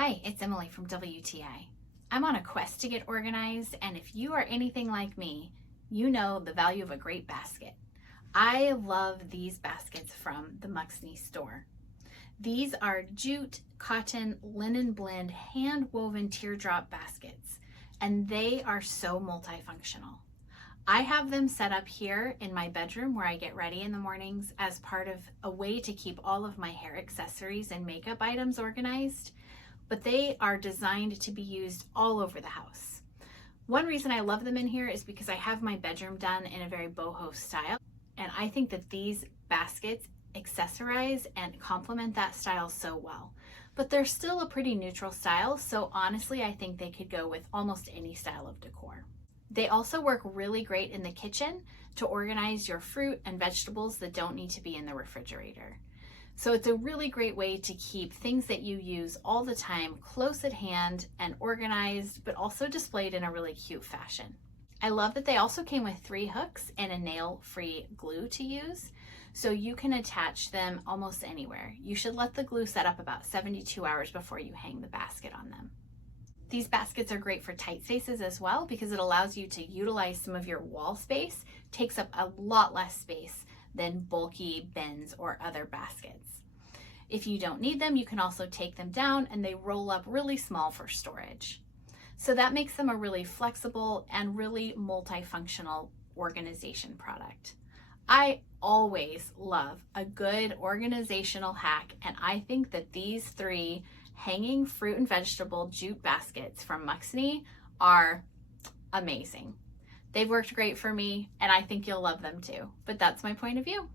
Hi, it's Emily from WTI. I'm on a quest to get organized, and if you are anything like me, you know the value of a great basket. I love these baskets from the MUCXNIIY store. These are jute, cotton, linen blend, hand-woven teardrop baskets, and they are so multifunctional. I have them set up here in my bedroom where I get ready in the mornings as part of a way to keep all of my hair accessories and makeup items organized, but they are designed to be used all over the house. One reason I love them in here is because I have my bedroom done in a very boho style, and I think that these baskets accessorize and complement that style so well. But they're still a pretty neutral style, so honestly I think they could go with almost any style of decor. They also work really great in the kitchen to organize your fruit and vegetables that don't need to be in the refrigerator. So it's a really great way to keep things that you use all the time close at hand and organized, but also displayed in a really cute fashion. I love that they also came with 3 hooks and a nail-free glue to use, so you can attach them almost anywhere. You should let the glue set up about 72 hours before you hang the basket on them. These baskets are great for tight spaces as well because it allows you to utilize some of your wall space, takes up a lot less space than bulky bins or other baskets. If you don't need them, you can also take them down and they roll up really small for storage. So that makes them a really flexible and really multifunctional organization product. I always love a good organizational hack, and I think that these 3 hanging fruit and vegetable jute baskets from MUCXNIIY are amazing. They've worked great for me, and I think you'll love them too. But that's my point of view.